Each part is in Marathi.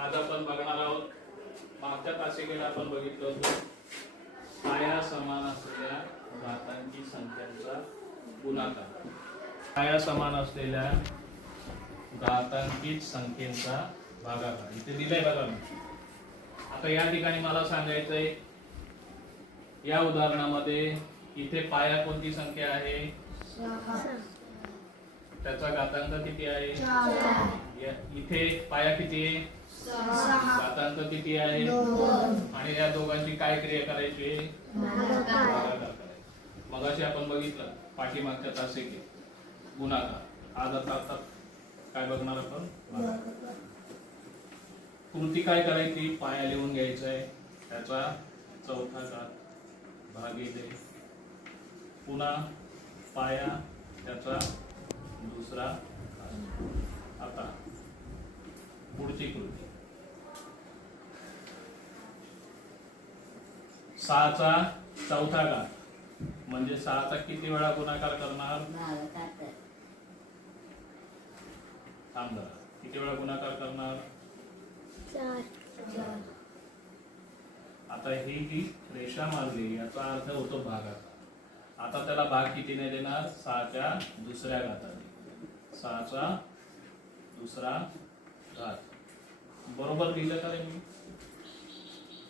आज आपण बघणार आहोत, मागच्या तासिकेला आपण बघितलं होतं पाया समान असलेल्या घातांकी संख्यांचा गुणाकार. पाया समान असलेल्या घातांकित संख्येचा भागाकार इथे दिलाय बघा. आता या ठिकाणी मला सांगायचंय, या उदाहरणामध्ये इथे पाया कोणती संख्या आहे, त्याचा घातांक किती आहे, इथे पाया किती आहे, घातांक किती आहे, आणि या दोघांची काय क्रिया करायची, भागाकार करायची. मगाशी आपण बघितलं पाठीमागच्या तासिकेत गुणाकार. आज आता काय बघणार आपण, कृती काय करायची, पाया लिहून घ्यायचा आहे, त्याचा चौथा घात भागिले पुन्हा पाया त्याचा दुसरा घात. आता पुढची कृती, 6 चा चौथा घात म्हणजे 6 चा किती वेळा गुणाकार करणार, थांब जरा, किती वेळा गुणाकार करणार, 4. आता ही जी रेषा मारली याचा अर्थ होतो भागाकार. आता त्याला भाग कितीने देणार, 6 च्या दुसऱ्या घाताने, 6 चा दुसरा घात. बरोबर लिहिलं का रे मी?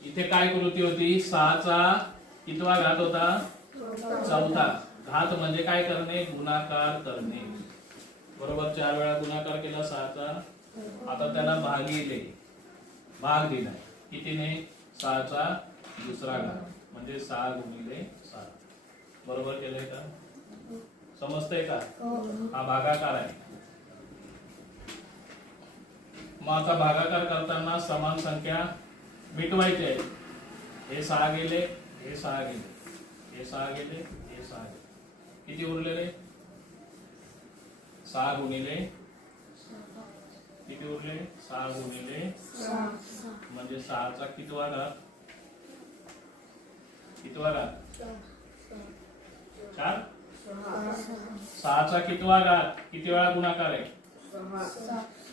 इथे काय कृती होती, 6 चा कितवा घात होता, चौथा घात म्हणजे काय करणे, गुणाकार करणे. बरोबर 4 वेळा गुणाकार केला 6 चा. आता त्याला भागिले भाग दिलाय कितीने, 6 चा दुसरा घात म्हणजे 6 गुणिले 7. बरोबर केलंय का, समजतंय का? हा भागाकार आहे. मग आता भागाकार करताना समान संख्या मिटवायची आहे. हे 6 गेले, हे 6 गेले, हे 6 गेले, हे 6 गेले, किती उरलेले, 6 गुणिले किती उरले, 6 गुणिले म्हणजे 6 चा कितवा घात, कितवा घात 4. 6 चा कितवा घात, किती वेळा गुणाकार आहे,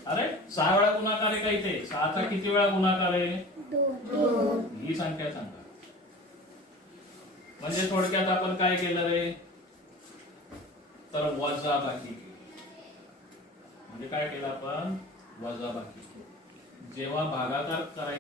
अरे 6 वेळा गुणाकार आहे का इथे, 6 चा किती वेळा गुणाकार आहे, 2. ही संख्या सांगा. म्हणजे थोडक्यात आपण काय केलं रे, तर वजाबाकी केली. म्हणजे काय केलं आपण, वजाबाकी. जेव्हा भागाकार करायचा